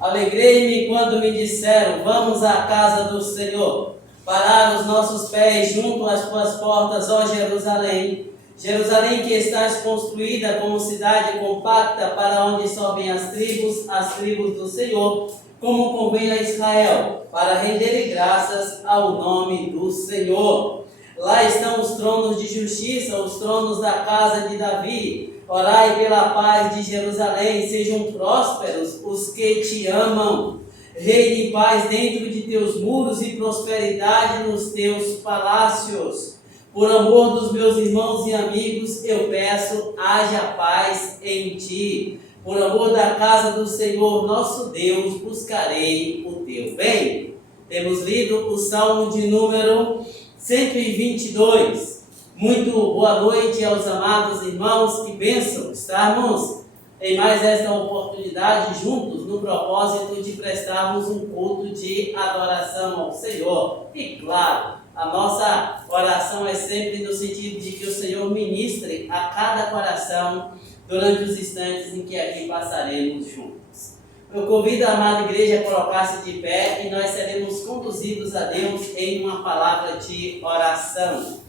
Alegrei-me quando me disseram, vamos à casa do Senhor. Parar os nossos pés junto às tuas portas, ó Jerusalém. Jerusalém que estás construída como cidade compacta, para onde sobem as tribos do Senhor, como convém a Israel, para renderem graças ao nome do Senhor. Lá estão os tronos de justiça, os tronos da casa de Davi. Orai pela paz de Jerusalém, sejam prósperos os que te amam. Reine paz dentro de teus muros e prosperidade nos teus palácios. Por amor dos meus irmãos e amigos, eu peço, haja paz em ti. Por amor da casa do Senhor, nosso Deus, buscarei o teu bem. Temos lido o Salmo de número 122. Muito boa noite aos amados irmãos, que bênção estarmos em mais esta oportunidade juntos no propósito de prestarmos um culto de adoração ao Senhor. E claro, a nossa oração é sempre no sentido de que o Senhor ministre a cada coração durante os instantes em que aqui passaremos juntos. Eu convido a amada igreja a colocar-se de pé e nós seremos conduzidos a Deus em uma palavra de oração.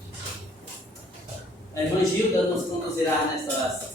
A irmã Gilda nos conduzirá nesta oração.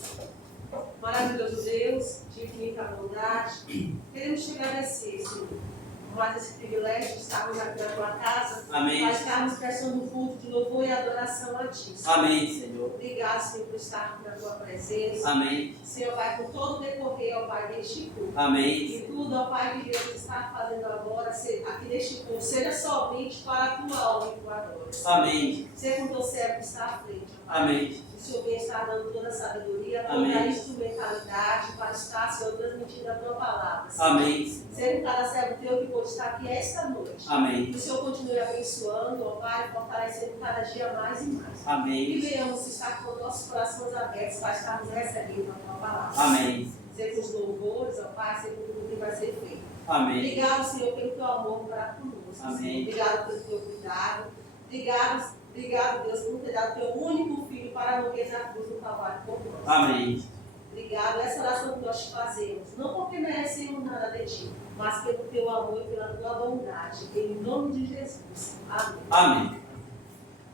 Maravilhoso Deus, de infinita bondade, queremos te agradecer, Senhor, por mais esse privilégio de estarmos aqui na tua casa, Amém. para estarmos prestando um culto de louvor e adoração a ti, Senhor. Amém, Senhor. Obrigado, Senhor, por estar na tua presença. Amém. Senhor, vai por todo o decorrer, ó Pai, deste culto. Amém. E tudo, ó Pai, que Deus está fazendo agora, aqui neste culto, seja somente para a tua honra e tua glória. Amém. Seja com teu servo que está à frente, ó Pai. Amém. O Senhor vem estar dando toda a sabedoria, toda Amém. a instrumentalidade para estar, Senhor, transmitindo a tua palavra. Senhor. Amém. Seja cada servo teu que pode estar aqui esta noite. Amém. Que o Senhor continue abençoando, ó Pai, fortalecendo cada dia mais e mais. Que Amém. venhamos estar com nossos corações abertos para estarmos recebendo a tua palavra. Amém. Seja com os louvores, ó Pai, seja com tudo que vai ser feito. Amém. Obrigado, Senhor, pelo teu amor para conosco. Amém. Senhor. Obrigado pelo teu cuidado. Obrigado, Deus, por ter dado teu único filho para morrer na cruz do Calvário por nós. Amém. Obrigado. Essa oração que nós te fazemos, não porque merecemos nada de ti, mas pelo teu amor e pela tua bondade. Em nome de Jesus. Amém. Amém.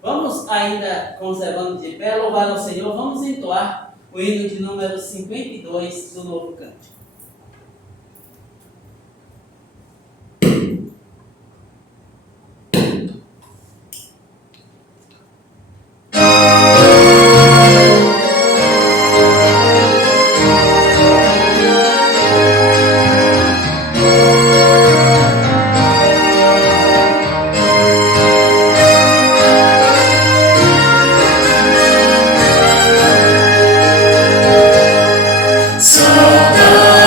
Vamos ainda conservando de pé, louvar ao Senhor. Vamos entoar o hino de número 52 do Novo Cântico. Saudade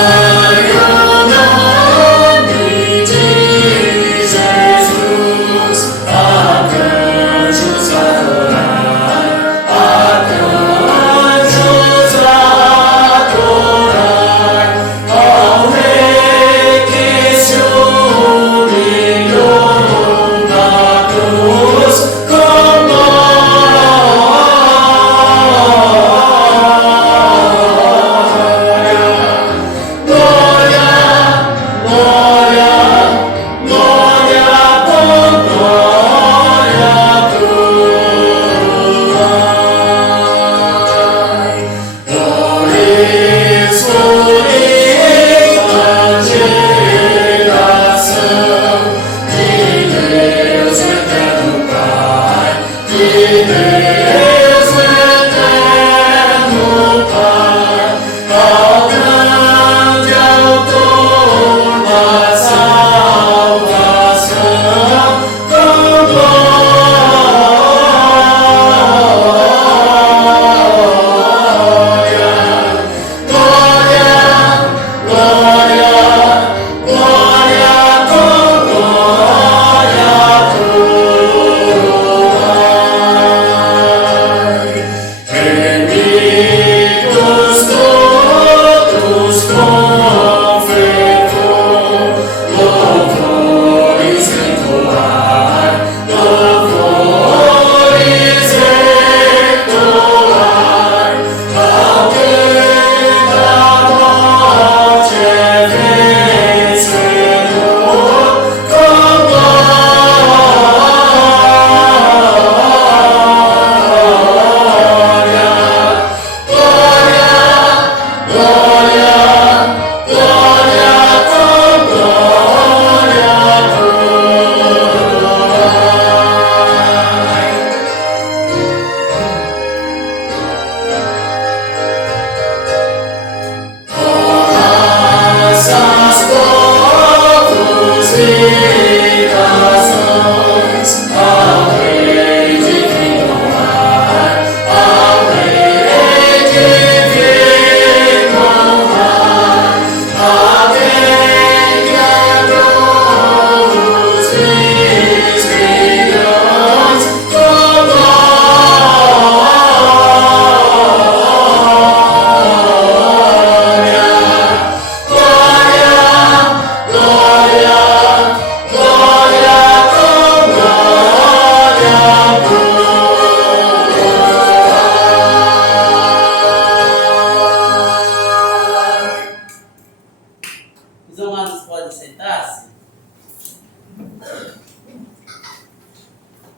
Os amados podem sentar-se.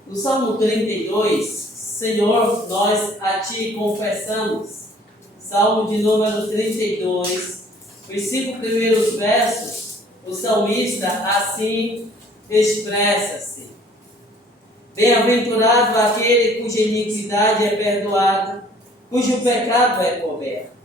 No Salmo 32, Senhor, nós a Ti confessamos. Salmo de número 32, os 5 primeiros versos, o salmista assim expressa-se: Bem-aventurado aquele cuja iniquidade é perdoada, cujo pecado é coberto.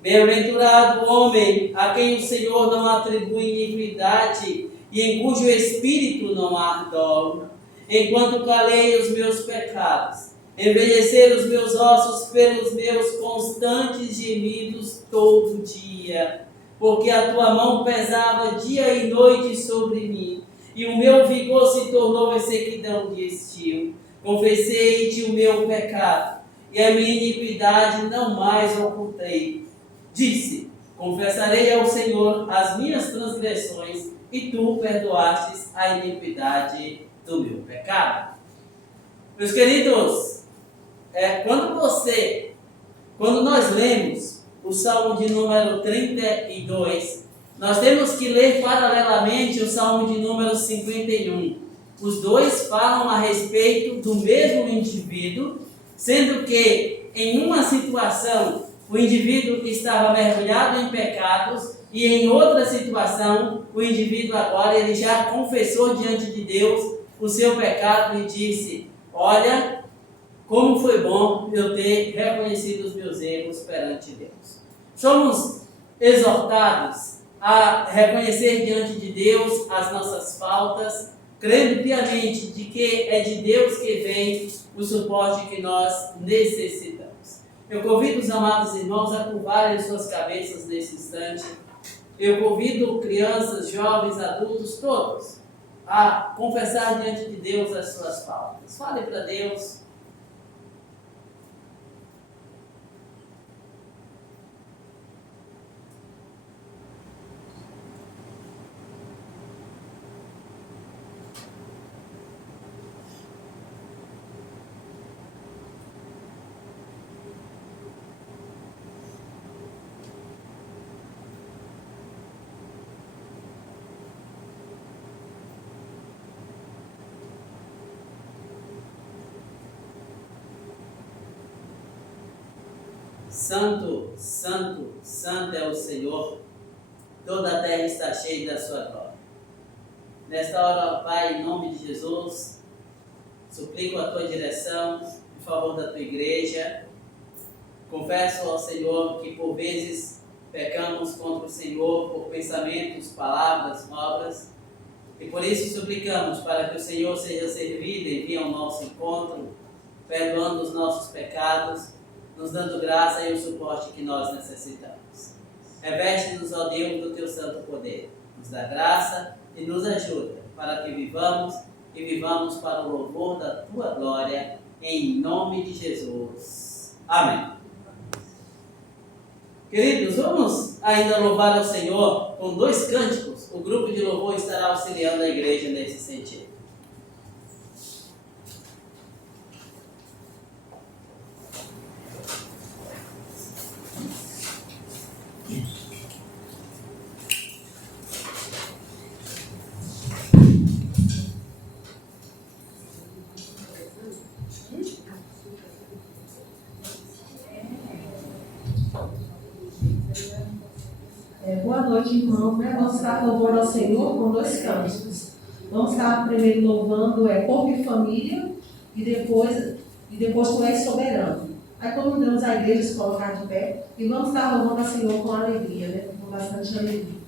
Bem-aventurado o homem a quem o Senhor não atribui iniquidade e em cujo espírito não há dolo. Enquanto calei os meus pecados, envelheceram os meus ossos pelos meus constantes gemidos todo dia, porque a tua mão pesava dia e noite sobre mim, e o meu vigor se tornou em sequidão de estio. Confessei-te o meu pecado, e a minha iniquidade não mais ocultei. Disse: confessarei ao Senhor as minhas transgressões, e tu perdoastes a iniquidade do meu pecado. Meus queridos, quando nós lemos o Salmo de número 32, nós temos que ler paralelamente o Salmo de número 51. Os dois falam a respeito do mesmo indivíduo, sendo que em uma situação o indivíduo estava mergulhado em pecados e em outra situação o indivíduo agora ele já confessou diante de Deus o seu pecado e disse: olha, como foi bom eu ter reconhecido os meus erros perante Deus. Somos exortados a reconhecer diante de Deus as nossas faltas, crendo piamente de que é de Deus que vem o suporte que nós necessitamos. Eu convido os amados irmãos a curvarem suas cabeças nesse instante. Eu convido crianças, jovens, adultos, todos, a confessar diante de Deus as suas faltas. Fale para Deus. Santo, santo, santo é o Senhor, toda a terra está cheia da sua glória. Nesta hora, Pai, em nome de Jesus, suplico a tua direção em favor da tua igreja. Confesso ao Senhor que por vezes pecamos contra o Senhor por pensamentos, palavras, obras, e por isso suplicamos para que o Senhor seja servido e venha ao nosso encontro, perdoando os nossos pecados, nos dando graça e o suporte que nós necessitamos. Reveste-nos, ó Deus, do teu santo poder. Nos dá graça e nos ajuda para que vivamos e vivamos para o louvor da tua glória, em nome de Jesus. Amém. Queridos, vamos ainda louvar ao Senhor com 2 cânticos. O grupo de louvor estará auxiliando a igreja nesse sentido. Boa noite, irmãos. Vamos estar louvando ao Senhor com 2 cânticos. Vamos estar primeiro louvando Corpo e Família e depois Tu És Soberano. Aí convidamos a igreja a se colocar de pé e vamos estar louvando ao Senhor com alegria, com bastante alegria.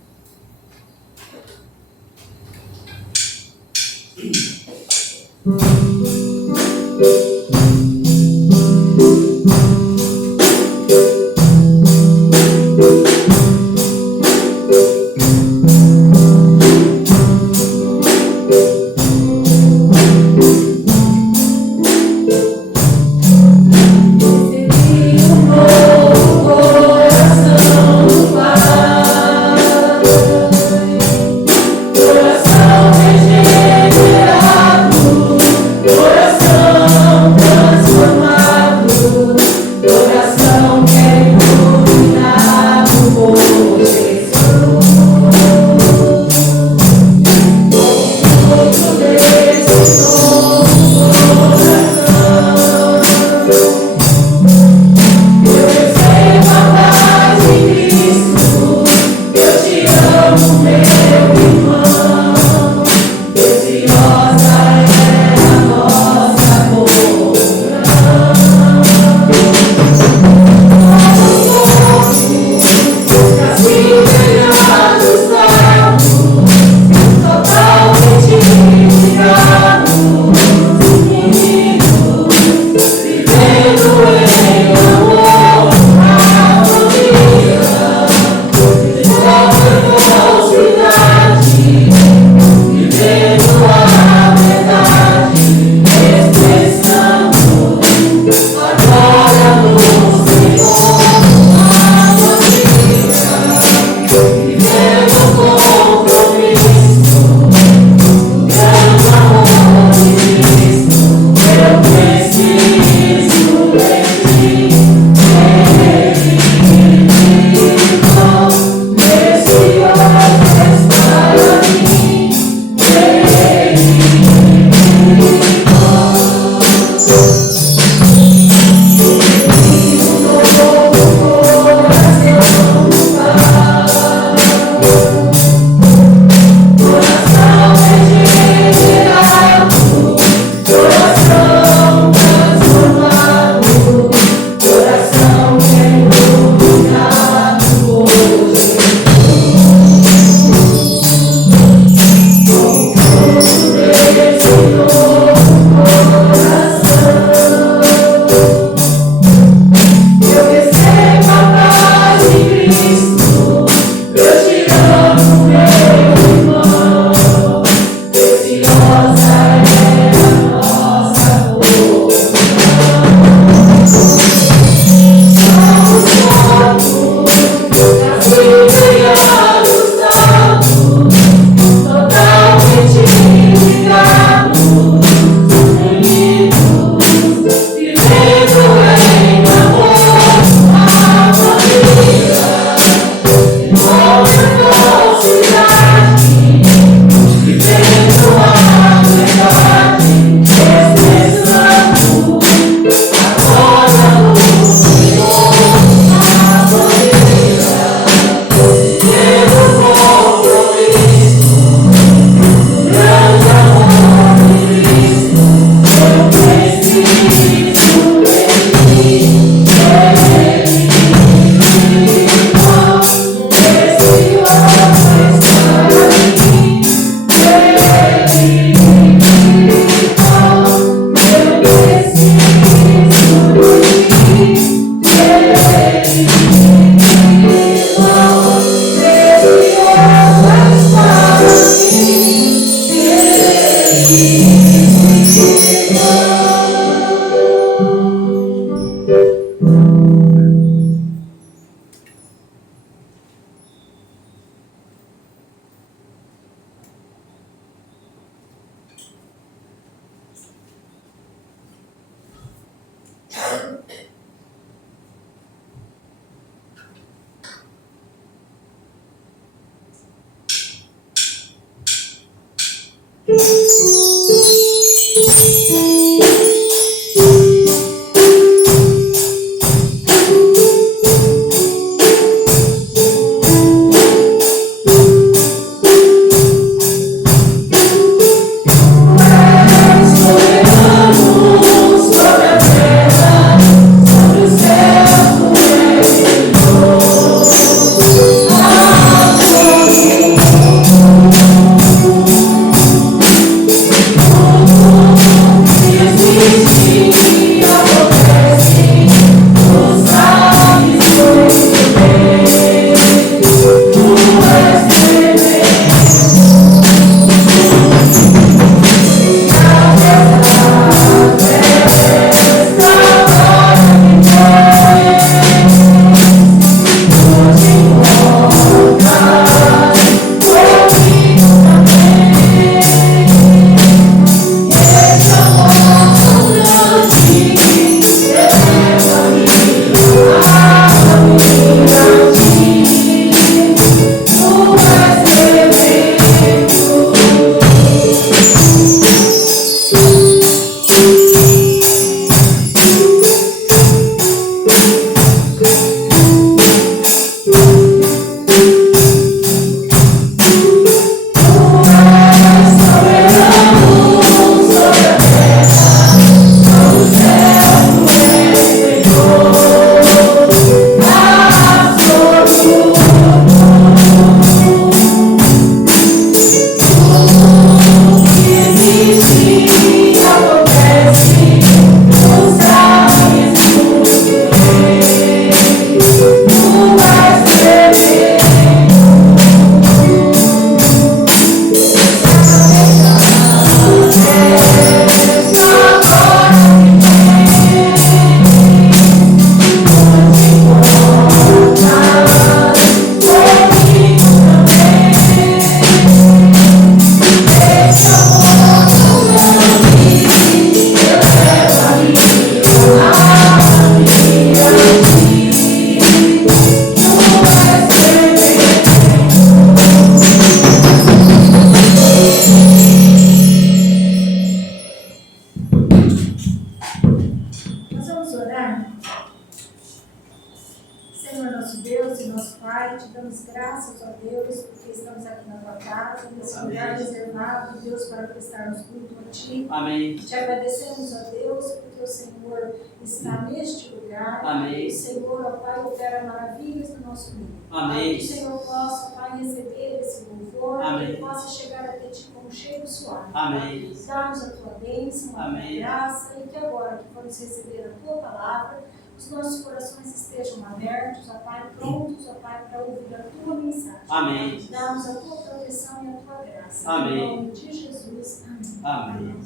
Deus, porque estamos aqui na tua casa, nesse lugar reservado, Deus, para prestarmos culto a ti. Amém. Te agradecemos a Deus, porque o Senhor está neste lugar. Amém. O Senhor, ó Pai, opera maravilhas no nosso meio. Amém. Que o Senhor possa, Pai, receber esse louvor, Amém. que ele possa chegar até ti como cheiro suave. Amém. Dá-nos a tua bênção, a tua Amém. graça, e que agora que vamos receber a tua palavra, os nossos corações estejam abertos, ó Pai, prontos, ó Pai, para ouvir a tua mensagem. Amém. Dá-nos a tua proteção e a tua graça. Amém. Em nome de Jesus. Amém. Amém.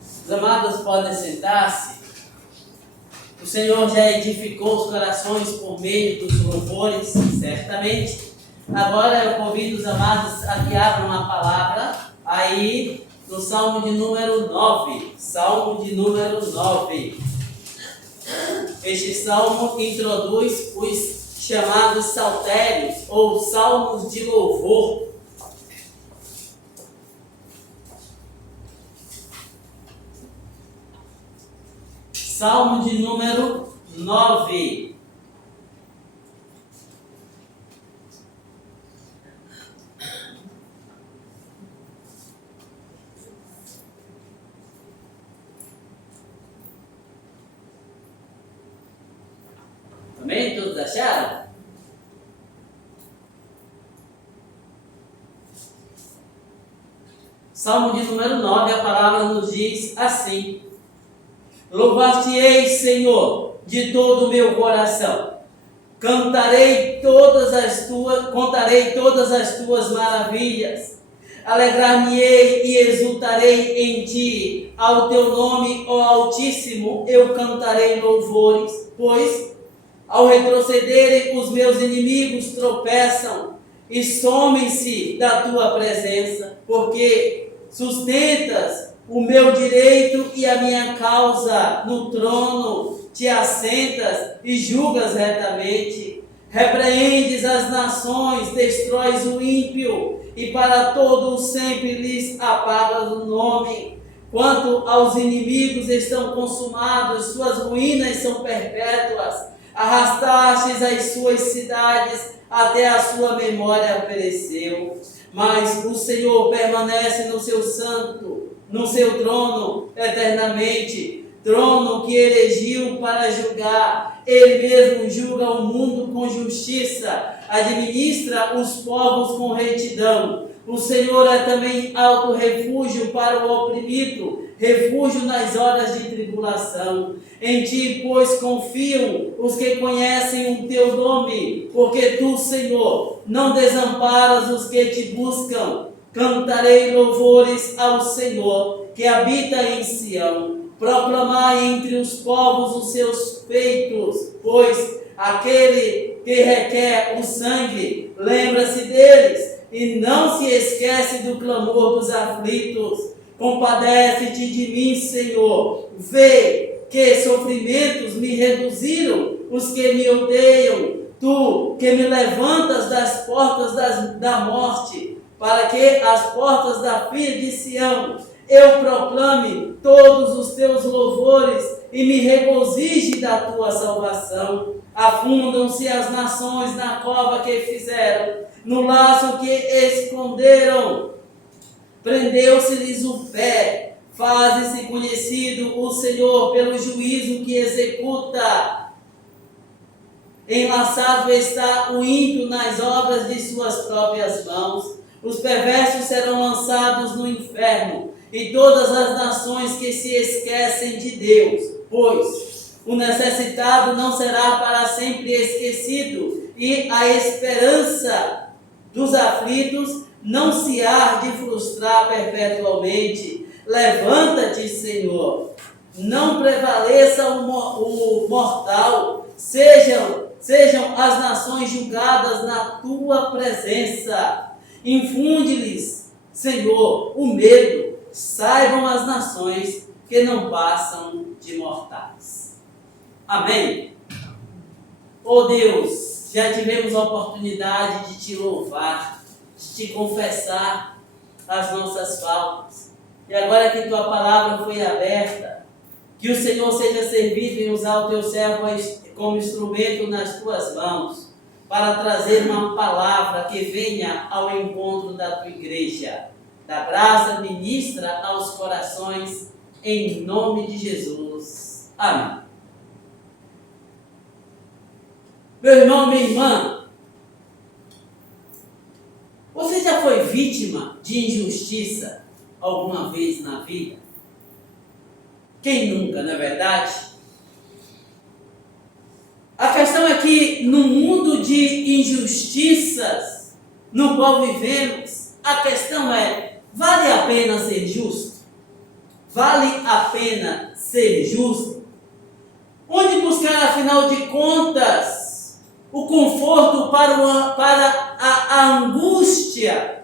Os amados podem sentar-se. O Senhor já edificou os corações por meio dos louvores, certamente. Agora eu convido os amados a que abram a palavra aí no Salmo de número 9. Salmo de número 9. Este salmo introduz os chamados saltérios ou salmos de louvor. Salmo de número 9. Amém? Todos acharam? Salmo de número 9, a palavra nos diz assim: Louvar-te-ei, Senhor, de todo o meu coração. Contarei todas as tuas maravilhas. Alegrar-me-ei e exultarei em ti. Ao teu nome, ó Altíssimo, eu cantarei louvores, pois ao retrocederem os meus inimigos tropeçam e somem-se da tua presença, porque sustentas o meu direito e a minha causa, no trono te assentas e julgas retamente. Repreendes as nações, destróis o ímpio, e para todo o sempre lhes apagas o nome. Quanto aos inimigos estão consumados, suas ruínas são perpétuas. Arrastastes as suas cidades, até a sua memória pereceu. Mas o Senhor permanece no seu trono eternamente, trono que elegiu para julgar. Ele mesmo julga o mundo com justiça, administra os povos com retidão. O Senhor é também alto refúgio para o oprimido, refúgio nas horas de tribulação. Em ti, pois, confiam os que conhecem o teu nome, porque tu, Senhor, não desamparas os que te buscam. Cantarei louvores ao Senhor, que habita em Sião. Proclamai entre os povos os seus feitos, pois aquele que requer o sangue, lembra-se deles, e não se esquece do clamor dos aflitos. Compadece-te de mim, Senhor. Vê que sofrimentos me reduziram os que me odeiam. Tu que me levantas das portas da morte, para que as portas da filha de Sião eu proclame todos os teus louvores e me regozije da tua salvação. Afundam-se as nações na cova que fizeram, no laço que esconderam. Prendeu-se-lhes o pé. Faze-se conhecido o Senhor pelo juízo que executa. Enlaçado está o ímpio nas obras de suas próprias mãos. Os perversos serão lançados no inferno, e todas as nações que se esquecem de Deus, pois o necessitado não será para sempre esquecido, e a esperança dos aflitos não se há de frustrar perpetuamente. Levanta-te, Senhor, não prevaleça o mortal, sejam as nações julgadas na tua presença. Infunde-lhes, Senhor, o medo. Saibam as nações que não passam de mortais. Amém. Oh Deus, já tivemos a oportunidade de te louvar, de te confessar as nossas faltas. E agora que tua palavra foi aberta, que o Senhor seja servido em usar o teu servo como instrumento nas tuas mãos, para trazer uma palavra que venha ao encontro da tua igreja. Da graça ministra aos corações, em nome de Jesus. Amém. Meu irmão, minha irmã, você já foi vítima de injustiça alguma vez na vida? Quem nunca, não é verdade? A questão é que no mundo de injustiças no qual vivemos, a questão é, vale a pena ser justo? Vale a pena ser justo? Onde buscar, afinal de contas, o conforto para a angústia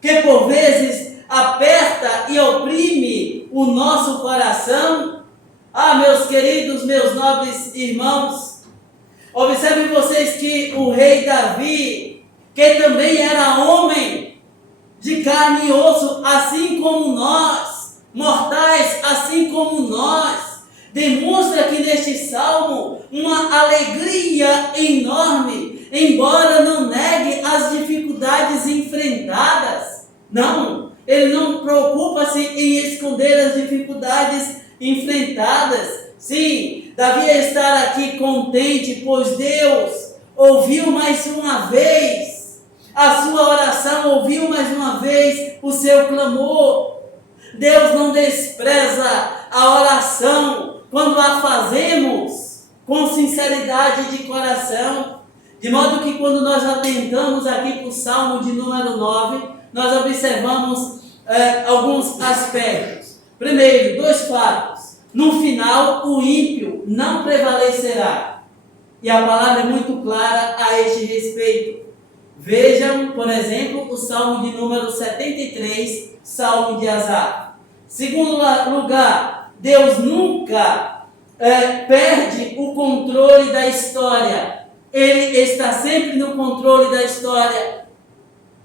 que por vezes aperta e oprime o nosso coração? Ah, meus queridos, meus nobres irmãos, observem vocês que o rei Davi, que também era homem de carne e osso, assim como nós, mortais, assim como nós, demonstra aqui neste salmo uma alegria enorme, embora não negue as dificuldades enfrentadas. Não, ele não preocupa-se em esconder as dificuldades enfrentadas. Sim, Davi está aqui contente, pois Deus ouviu mais uma vez a sua oração, ouviu mais uma vez o seu clamor. Deus não despreza a oração quando a fazemos com sinceridade de coração, de modo que quando nós atentamos aqui para o Salmo de número 9, nós observamos alguns aspectos. Primeiro, 2 fatos. No final, o ímpio não prevalecerá. E a palavra é muito clara a este respeito. Vejam, por exemplo, o Salmo de número 73, Salmo de Asaf. Segundo lugar, Deus nunca perde o controle da história. Ele está sempre no controle da história.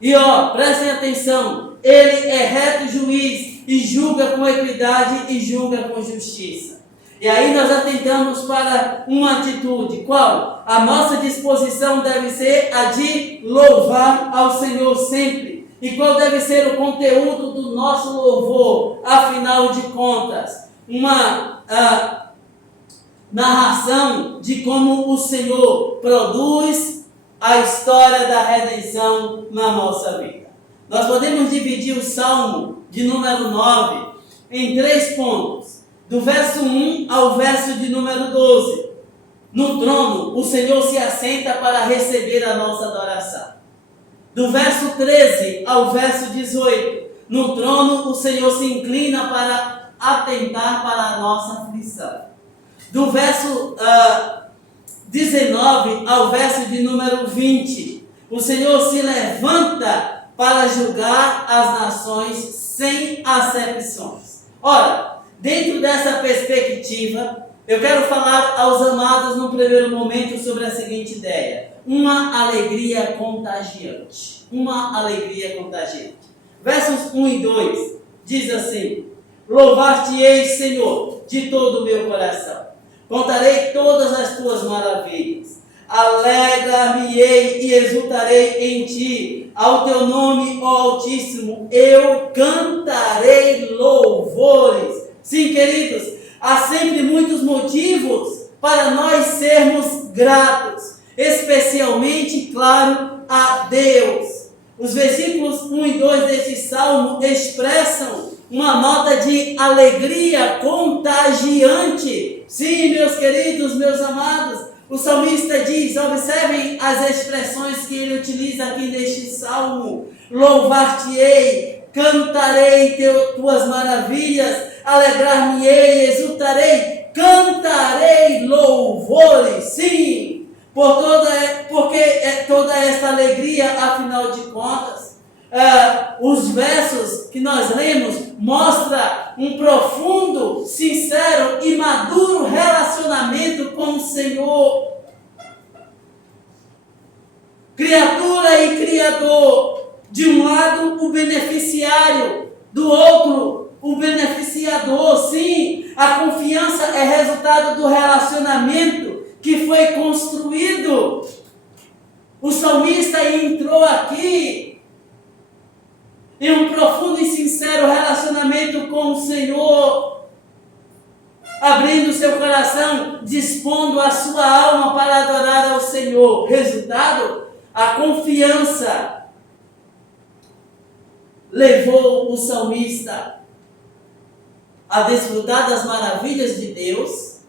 E prestem atenção, Ele é reto juiz e julga com equidade e julga com justiça. E aí nós atentamos para uma atitude. Qual? A nossa disposição deve ser a de louvar ao Senhor sempre. E qual deve ser o conteúdo do nosso louvor? Afinal de contas, uma narração de como o Senhor produz a história da redenção na nossa vida. Nós podemos dividir o Salmo de número 9 em 3 pontos. Do verso 1 ao verso de número 12. No trono, o Senhor se assenta para receber a nossa adoração. Do verso 13 ao verso 18. No trono, o Senhor se inclina para atentar para a nossa aflição. Do verso 19 ao verso de número 20. O Senhor se levanta para julgar as nações sem acepções. Ora, dentro dessa perspectiva, eu quero falar aos amados no primeiro momento sobre a seguinte ideia: uma alegria contagiante. Uma alegria contagiante. Versos 1 e 2 diz assim: louvar-te-ei, Senhor, de todo o meu coração. Contarei todas as tuas maravilhas. Alegra-me-ei e exultarei em ti. Ao teu nome, ó Altíssimo, eu cantarei louvores. Sim, queridos, há sempre muitos motivos para nós sermos gratos, especialmente, claro, a Deus. Os versículos 1 e 2 deste salmo expressam uma nota de alegria contagiante. Sim, meus queridos, meus amados, o salmista diz, observem as expressões que ele utiliza aqui neste salmo: louvar-te-ei, cantarei tuas maravilhas, alegrar-me-ei, exultarei, cantarei louvores. Sim, porque toda esta alegria, afinal de contas, os versos que nós lemos mostra um profundo, sincero e maduro relacionamento com o Senhor. Criatura e Criador, de um lado o beneficiário, do outro o beneficiador. Sim, a confiança é resultado do relacionamento que foi construído O salmista entrou aqui em um profundo e sincero relacionamento com o Senhor, abrindo seu coração, dispondo a sua alma para adorar ao Senhor. Resultado, a confiança levou o salmista a desfrutar das maravilhas de Deus,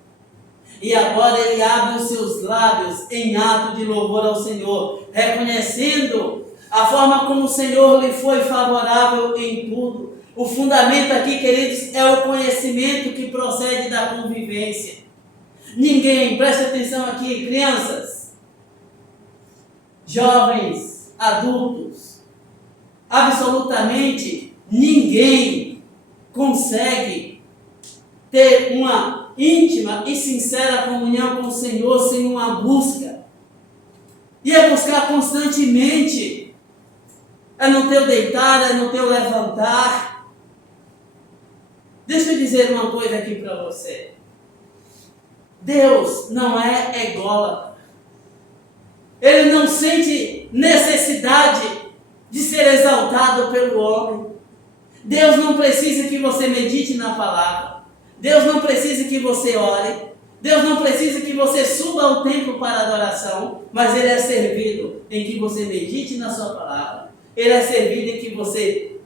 e agora ele abre os seus lábios em ato de louvor ao Senhor, reconhecendo a forma como o Senhor lhe foi favorável em tudo. O fundamento aqui, queridos, é o conhecimento que procede da convivência. Ninguém, preste atenção aqui, crianças, jovens, adultos, absolutamente ninguém consegue ter uma íntima e sincera comunhão com o Senhor sem uma busca. E é buscar constantemente. É no teu deitar, é no teu levantar. Deixa eu dizer uma coisa aqui para você. Deus não é ególatra. Ele não sente necessidade de ser exaltado pelo homem. Deus não precisa que você medite na palavra. Deus não precisa que você ore. Deus não precisa que você suba ao templo para adoração. Mas Ele é servido em que você medite na sua palavra. Ele é servido em que você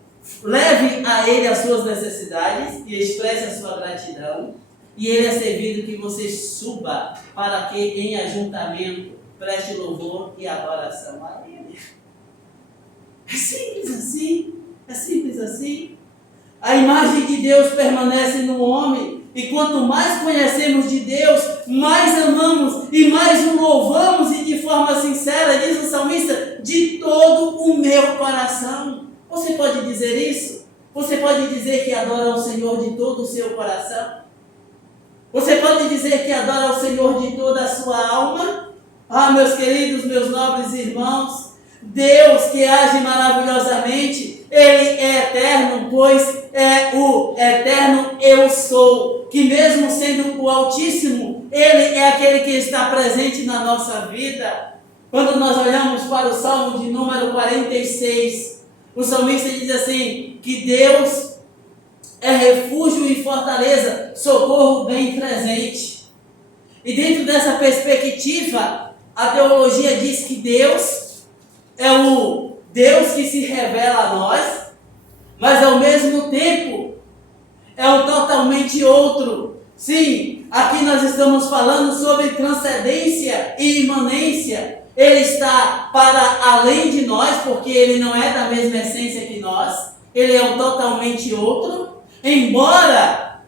leve a Ele as suas necessidades e expresse a sua gratidão. E Ele é servido que você suba para que em ajuntamento preste louvor e adoração a Ele. É simples assim. É simples assim. A imagem de Deus permanece no homem. E quanto mais conhecemos de Deus, mais amamos e mais o louvamos, e de forma sincera, diz o salmista, de todo o meu coração. Você pode dizer isso? Você pode dizer que adora ao Senhor de todo o seu coração? Você pode dizer que adora ao Senhor de toda a sua alma? Ah, meus queridos, meus nobres irmãos, Deus que age maravilhosamente, Ele é eterno, pois é o eterno eu sou, que mesmo sendo o Altíssimo, Ele é aquele que está presente na nossa vida. Quando nós olhamos para o Salmo de número 46, o salmista diz assim, que Deus é refúgio e fortaleza, socorro bem presente. E dentro dessa perspectiva, a teologia diz que Deus é o Deus que se revela a nós, mas ao mesmo tempo é um totalmente outro. Sim, aqui nós estamos falando sobre transcendência e imanência. Ele está para além de nós, porque Ele não é da mesma essência que nós. Ele é um totalmente outro. Embora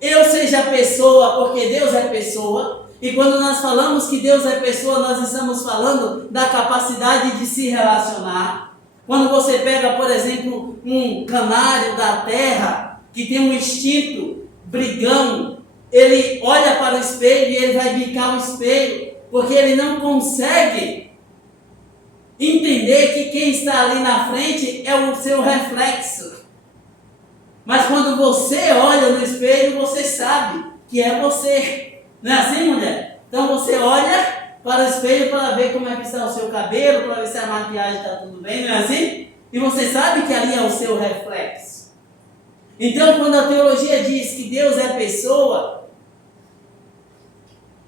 eu seja pessoa, porque Deus é pessoa. E quando nós falamos que Deus é pessoa, nós estamos falando da capacidade de se relacionar. Quando você pega, por exemplo, um canário da terra, que tem um instinto brigão, ele olha para o espelho e ele vai bicar o espelho, porque ele não consegue entender que quem está ali na frente é o seu reflexo. Mas quando você olha no espelho, você sabe que é você. Não é assim, mulher? Então você olha para o espelho para ver como é que está o seu cabelo, para ver se a maquiagem está tudo bem, não é assim? E você sabe que ali é o seu reflexo. Então, quando a teologia diz que Deus é pessoa,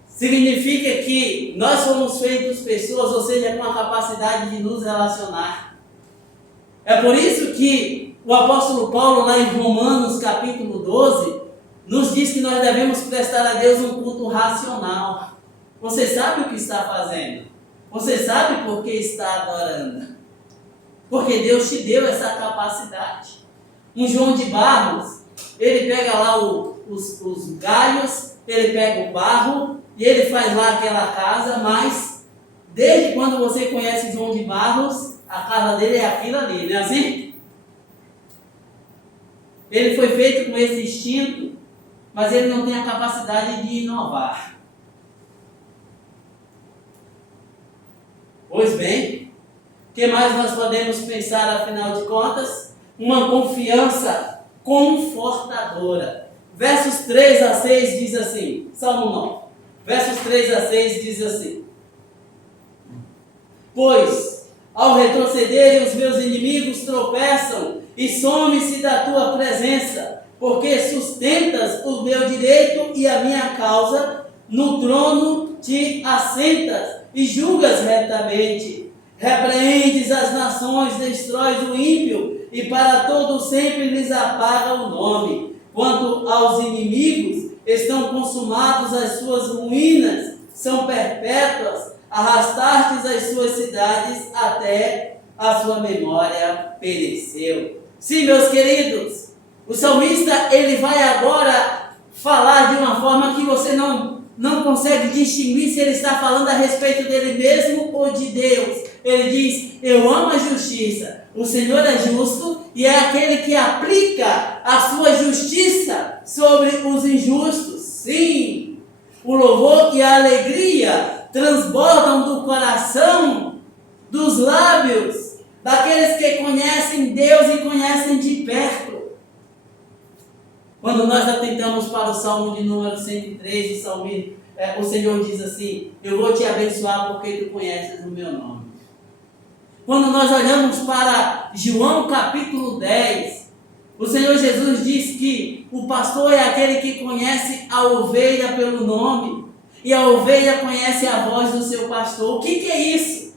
significa que nós somos feitos pessoas, ou seja, com a capacidade de nos relacionar. É por isso que o apóstolo Paulo, lá em Romanos capítulo 12, nos diz que nós devemos prestar a Deus um culto racional. Você sabe o que está fazendo. Você sabe por que está adorando. Porque Deus te deu essa capacidade. Um João de Barros, ele pega lá os galhos, ele pega o barro e ele faz lá aquela casa, mas desde quando você conhece João de Barros, a casa dele é aquilo ali, não é assim? Ele foi feito com esse instinto, mas ele não tem a capacidade de inovar. Pois bem, o que mais nós podemos pensar, afinal de contas? Uma confiança confortadora. Versos 3 a 6 diz assim, Salmo 9, versos 3 a 6 diz assim: pois ao retrocederem os meus inimigos tropeçam e some-se da tua presença, porque sustentas o meu direito e a minha causa, no trono te assentas e julgas retamente. Repreendes as nações, destróis o ímpio, e para todo sempre lhes apaga o nome. Quanto aos inimigos, estão consumados as suas ruínas, são perpétuas, arrastastes as suas cidades até a sua memória pereceu. Sim, meus queridos, o salmista ele vai agora falar de uma forma que você não consegue distinguir se ele está falando a respeito dele mesmo ou de Deus. Ele diz: eu amo a justiça, o Senhor é justo e é aquele que aplica a sua justiça sobre os injustos. Sim, o louvor e a alegria transbordam do coração, dos lábios, daqueles que conhecem Deus e conhecem de perto. Quando nós atentamos para o Salmo de número 103, o Senhor diz assim: eu vou te abençoar porque tu conheces o meu nome. Quando nós olhamos para João capítulo 10, o Senhor Jesus diz que o pastor é aquele que conhece a ovelha pelo nome, e a ovelha conhece a voz do seu pastor. O que é isso?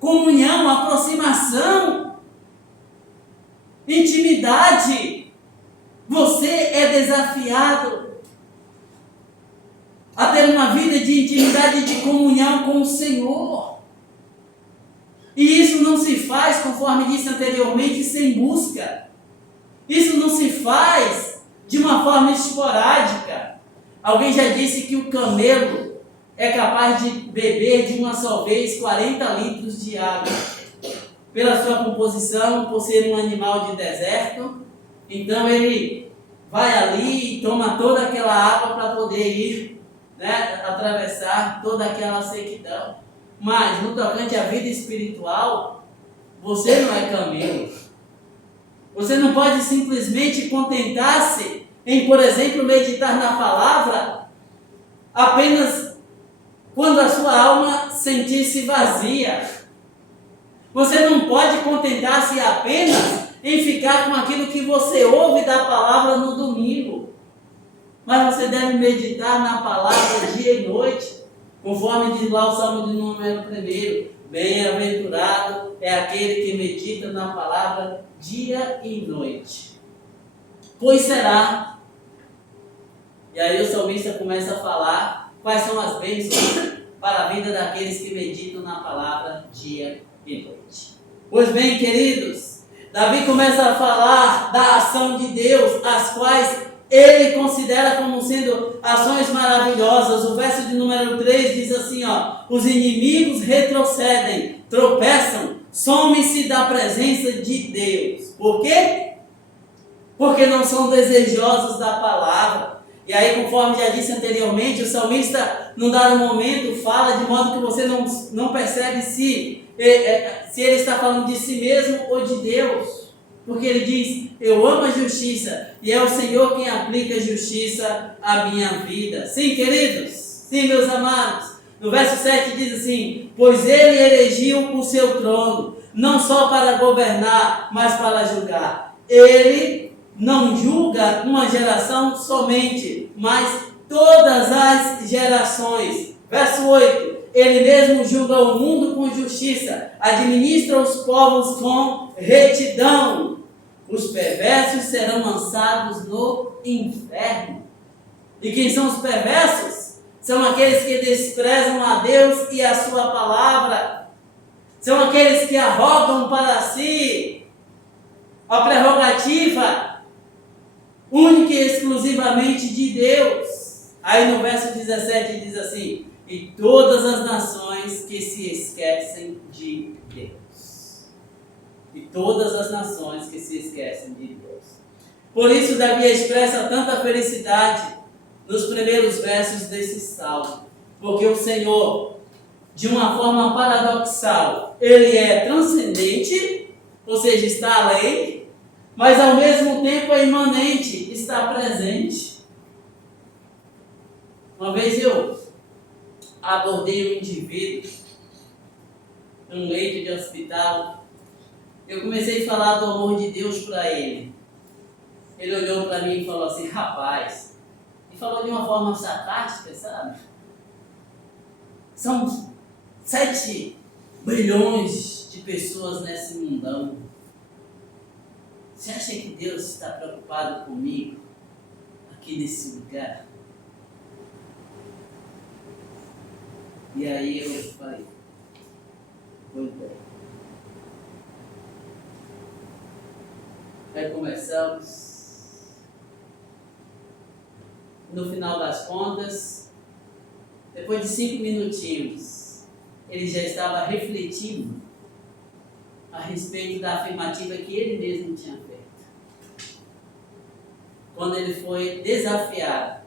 Comunhão, aproximação, intimidade. Você é desafiado a ter uma vida de intimidade e de comunhão com o Senhor. E isso não se faz, conforme disse anteriormente, sem busca. Isso não se faz de uma forma esporádica. Alguém já disse que o camelo é capaz de beber de uma só vez 40 litros de água. Pela sua composição, por ser um animal de deserto, então ele vai ali e toma toda aquela água para poder ir, atravessar toda aquela sequidão. Mas no tocante à vida espiritual, você não é camelo. Você não pode simplesmente contentar-se em, por exemplo, meditar na palavra apenas quando a sua alma sentir-se vazia. Você não pode contentar-se apenas em ficar com aquilo que você ouve da palavra no domingo. Mas você deve meditar na palavra dia e noite, conforme diz lá o Salmo de número 1. Bem-aventurado é aquele que medita na palavra dia e noite. Pois será. E aí o salmista começa a falar quais são as bênçãos para a vida daqueles que meditam na palavra dia e noite. Pois bem, queridos, Davi começa a falar da ação de Deus, as quais ele considera como sendo ações maravilhosas. O verso de número 3 diz assim, os inimigos retrocedem, tropeçam, some-se da presença de Deus. Por quê? Porque não são desejosos da palavra. E aí, conforme já disse anteriormente, o salmista, num dado momento, fala de modo que você não percebe se ele está falando de si mesmo ou de Deus. Porque ele diz: eu amo a justiça, e é o Senhor quem aplica a justiça à minha vida. Sim, queridos? Sim, meus amados? No verso 7 diz assim: pois ele erigiu o seu trono, não só para governar, mas para julgar. Ele não julga uma geração somente, mas todas as gerações. Verso 8: ele mesmo julga o mundo com justiça, administra os povos com retidão. Os perversos serão lançados no inferno. E quem são os perversos? São aqueles que desprezam a Deus e a sua palavra. São aqueles que arrogam para si a prerrogativa única e exclusivamente de Deus. Aí no verso 17 diz assim: e todas as nações que se esquecem de Deus. E todas as nações que se esquecem de Deus. Por isso Davi expressa tanta felicidade nos primeiros versos desse salmo. Porque o Senhor, de uma forma paradoxal, ele é transcendente, ou seja, está além, mas ao mesmo tempo é imanente, está presente. Uma vez eu abordei um indivíduo, num leito de hospital, eu comecei a falar do amor de Deus para ele. Ele olhou para mim e falou assim, rapaz, e falou de uma forma sarcástica, sabe? São 7 bilhões de pessoas nesse mundão. Você acha que Deus está preocupado comigo aqui nesse lugar? E aí eu falei, pois bem. Aí começamos. No final das contas, depois de 5 minutinhos, ele já estava refletindo a respeito da afirmativa que ele mesmo tinha feito. Quando ele foi desafiado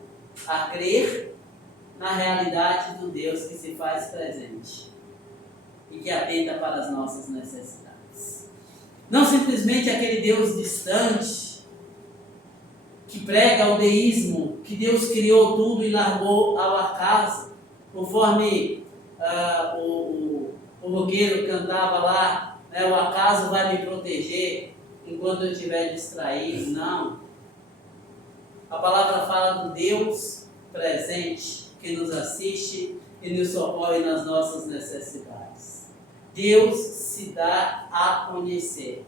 a crer na realidade do Deus que se faz presente e que atenta para as nossas necessidades. Não simplesmente aquele Deus distante, que prega o deísmo, que Deus criou tudo e largou ao acaso, conforme o roqueiro cantava lá, né, o acaso vai me proteger enquanto eu estiver distraído. Não. A palavra fala do Deus presente, que nos assiste e nos socorre nas nossas necessidades. Deus se dá a conhecer.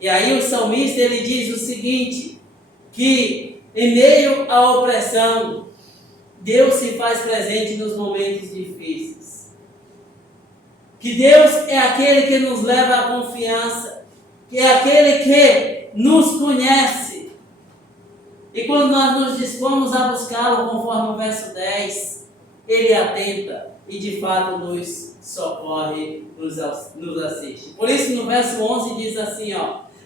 E aí o salmista ele diz o seguinte, que em meio à opressão, Deus se faz presente nos momentos difíceis. Que Deus é aquele que nos leva à confiança, que é aquele que nos conhece. E quando nós nos dispomos a buscá-lo, conforme o verso 10, Ele atenta e de fato nos socorre, nos assiste. Por isso no verso 11 diz assim,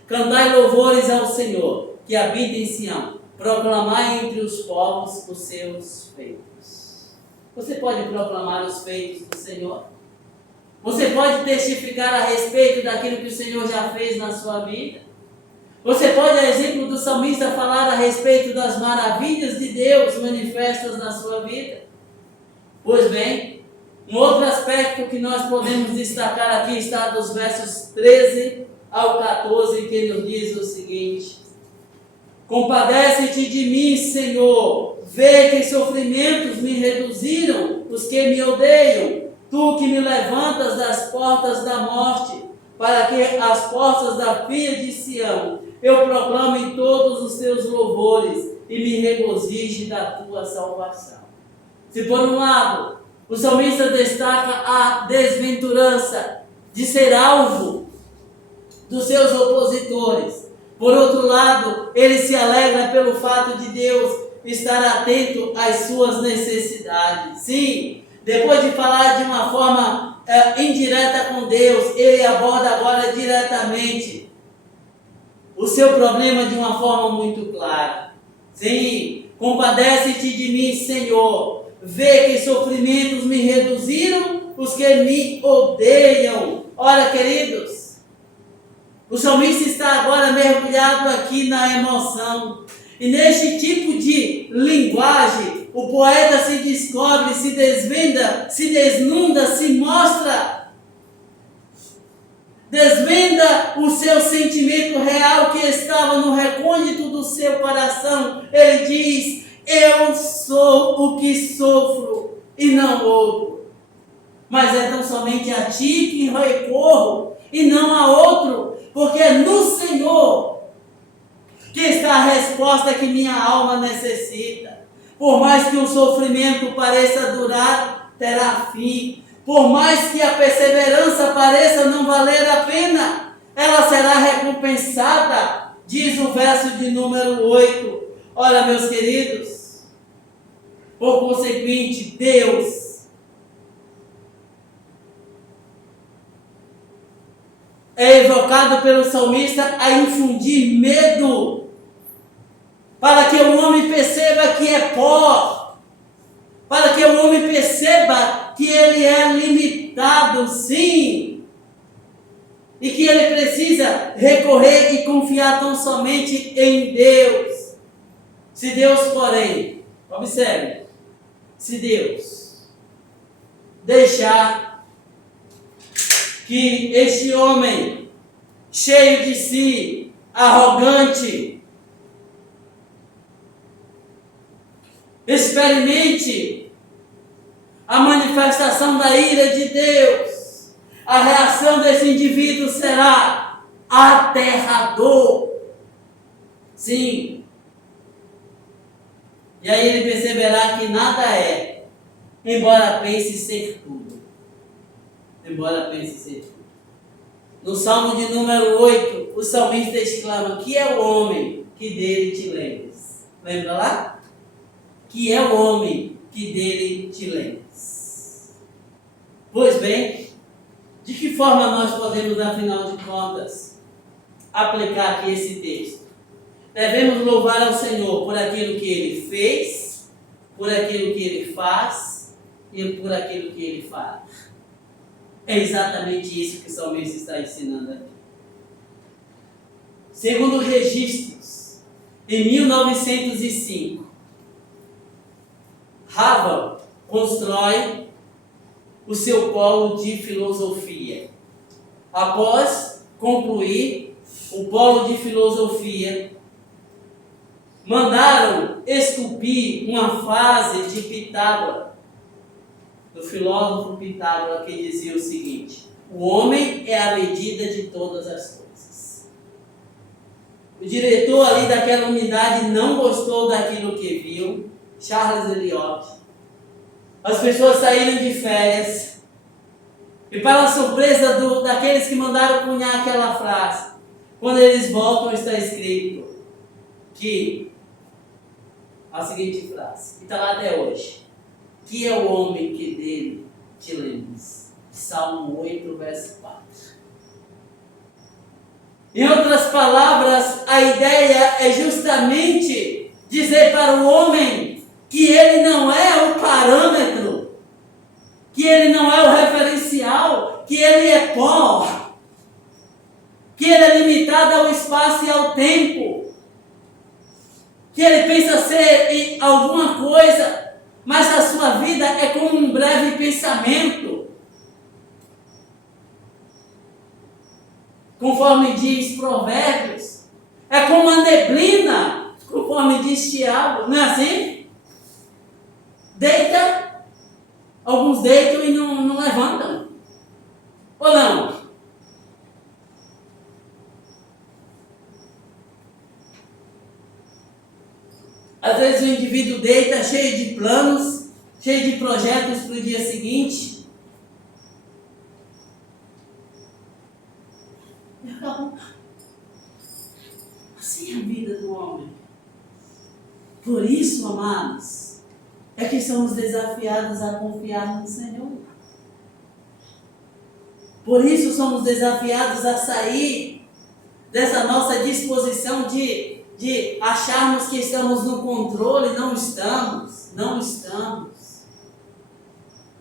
cantai louvores ao Senhor, que habita em Sião, proclamai entre os povos os seus feitos. Você pode proclamar os feitos do Senhor? Você pode testificar a respeito daquilo que o Senhor já fez na sua vida? Você pode, a exemplo do salmista, falar a respeito das maravilhas de Deus manifestas na sua vida? Pois bem, um outro aspecto que nós podemos destacar aqui está dos versos 13 ao 14, que nos diz o seguinte: compadece-te de mim, Senhor, vê que sofrimentos me reduziram os que me odeiam, tu que me levantas das portas da morte, para que as portas da filha de Sião eu proclame todos os teus louvores e me regozije da tua salvação. Se por um lado o salmista destaca a desventurança de ser alvo dos seus opositores, por outro lado, ele se alegra pelo fato de Deus estar atento às suas necessidades. Sim, depois de falar de uma forma indireta com Deus, ele aborda agora diretamente o seu problema de uma forma muito clara. Sim, compadece-te de mim, Senhor. Vê que sofrimentos me reduziram os que me odeiam. Ora, queridos, o salmista está agora mergulhado aqui na emoção. E neste tipo de linguagem, o poeta se descobre, se desvenda, se desnuda, se mostra, desvenda o seu sentimento real que estava no recôndito do seu coração. Ele diz: eu sou o que sofro e não outro. Mas é tão somente a ti que recorro e não a outro, porque é no Senhor que está a resposta que minha alma necessita. Por mais que o sofrimento pareça durar, terá fim. Por mais que a perseverança pareça não valer a pena, ela será recompensada, diz o verso de número 8. Olha, meus queridos, por consequente, Deus é evocado pelo salmista a infundir medo, para que o homem perceba que é pó, para que o homem perceba que ele é limitado, sim, e que ele precisa recorrer e confiar tão somente em Deus. Se Deus, porém, observe, se Deus deixar que este homem, cheio de si, arrogante, experimente a manifestação da ira de Deus, a reação desse indivíduo será aterrador. Sim. E aí ele perceberá que nada é, embora pense ser tudo. Embora pense ser tudo. No Salmo de número 8, o salmista exclama: que é o homem que dele te lembres? Lembra lá? Que é o homem que dele te lembres. Pois bem, de que forma nós podemos, afinal de contas, aplicar aqui esse texto? Devemos louvar ao Senhor por aquilo que Ele fez, por aquilo que Ele faz e por aquilo que Ele fala. É exatamente isso que o salmista está ensinando aqui. Segundo registros, em 1905, Harvard constrói o seu polo de filosofia. Após concluir o polo de filosofia, mandaram esculpir uma frase de Pitágoras, do filósofo Pitágoras, que dizia o seguinte: o homem é a medida de todas as coisas. O diretor ali daquela unidade não gostou daquilo que viu, Charles Eliot. As pessoas saíram de férias e, para a surpresa daqueles que mandaram cunhar aquela frase, quando eles voltam está escrito que a seguinte frase, que está lá até hoje: que é o homem que dele te lembres. Salmo 8, verso 4. Em outras palavras, a ideia é justamente dizer para o homem que ele não é o parâmetro, que ele não é o referencial, que ele é pó, que ele é limitado ao espaço e ao tempo, que ele pensa ser alguma coisa, mas a sua vida é como um breve pensamento. Conforme diz Provérbios, é como a neblina, conforme diz Tiago, não é assim? Deita, alguns deitam e não levantam, ou não? Às vezes o indivíduo deita cheio de planos, cheio de projetos para o dia seguinte. E acabou. Assim é a vida do homem. Por isso, amados, é que somos desafiados a confiar no Senhor. Por isso somos desafiados a sair dessa nossa disposição de acharmos que estamos no controle. Não estamos.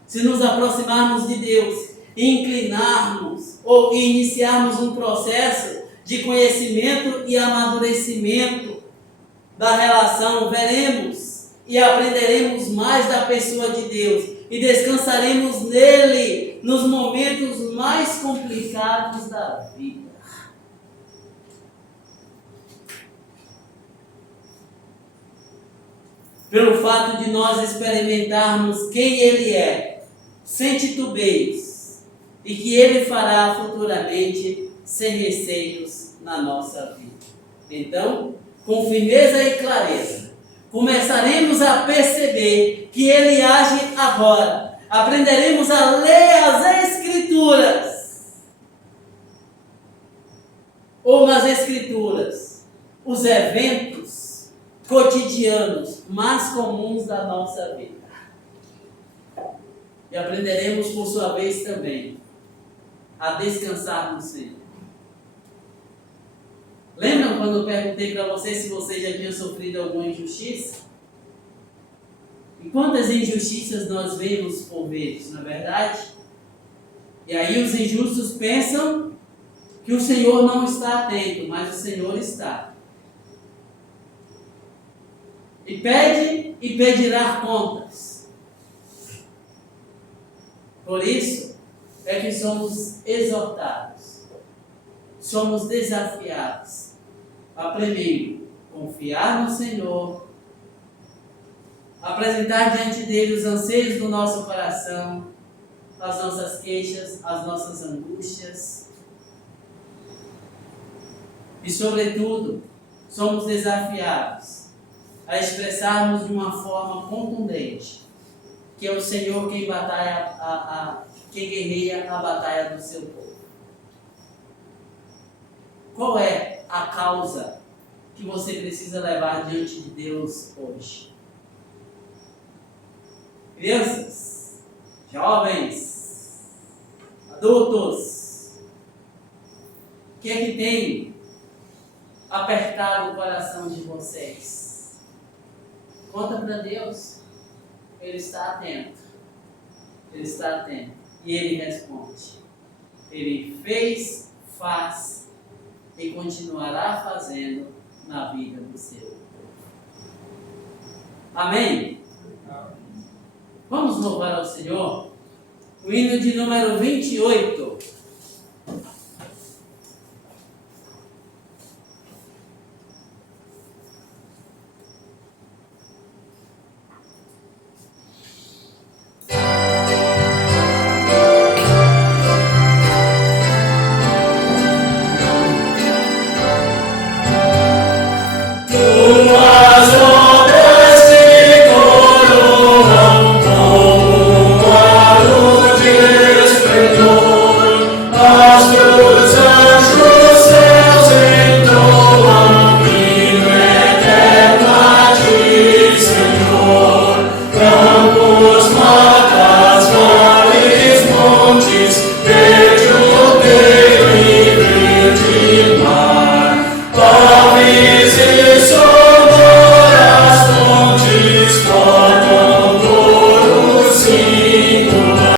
Se nos aproximarmos de Deus, inclinarmos ou iniciarmos um processo de conhecimento e amadurecimento da relação, veremos e aprenderemos mais da pessoa de Deus e descansaremos nele nos momentos mais complicados da vida. Pelo fato de nós experimentarmos quem Ele é, sem titubeios, e que Ele fará futuramente sem receios na nossa vida. Então, com firmeza e clareza, começaremos a perceber que Ele age agora. Aprenderemos a ler as Escrituras, ou nas Escrituras, os eventos cotidianos mais comuns da nossa vida. E aprenderemos, por sua vez, também a descansar no Senhor. Lembram quando eu perguntei para vocês se vocês já tinham sofrido alguma injustiça? E quantas injustiças nós vemos por vezes, não é verdade? E aí os injustos pensam que o Senhor não está atento, mas o Senhor está. E pede e pedirá contas. Por isso, é que somos exortados, somos desafiados a primeiro confiar no Senhor, apresentar diante dele os anseios do nosso coração, as nossas queixas, as nossas angústias. E, sobretudo, somos desafiados a expressarmos de uma forma contundente que é o Senhor quem quem guerreia a batalha do seu povo. Qual é a causa que você precisa levar diante de Deus hoje? Crianças, jovens, adultos, o que é que tem apertado o coração de vocês? Conta para Deus. Ele está atento. Ele está atento. E Ele responde. Ele fez, faz e continuará fazendo na vida do seu povo. Amém? Vamos louvar ao Senhor. O hino de número 28.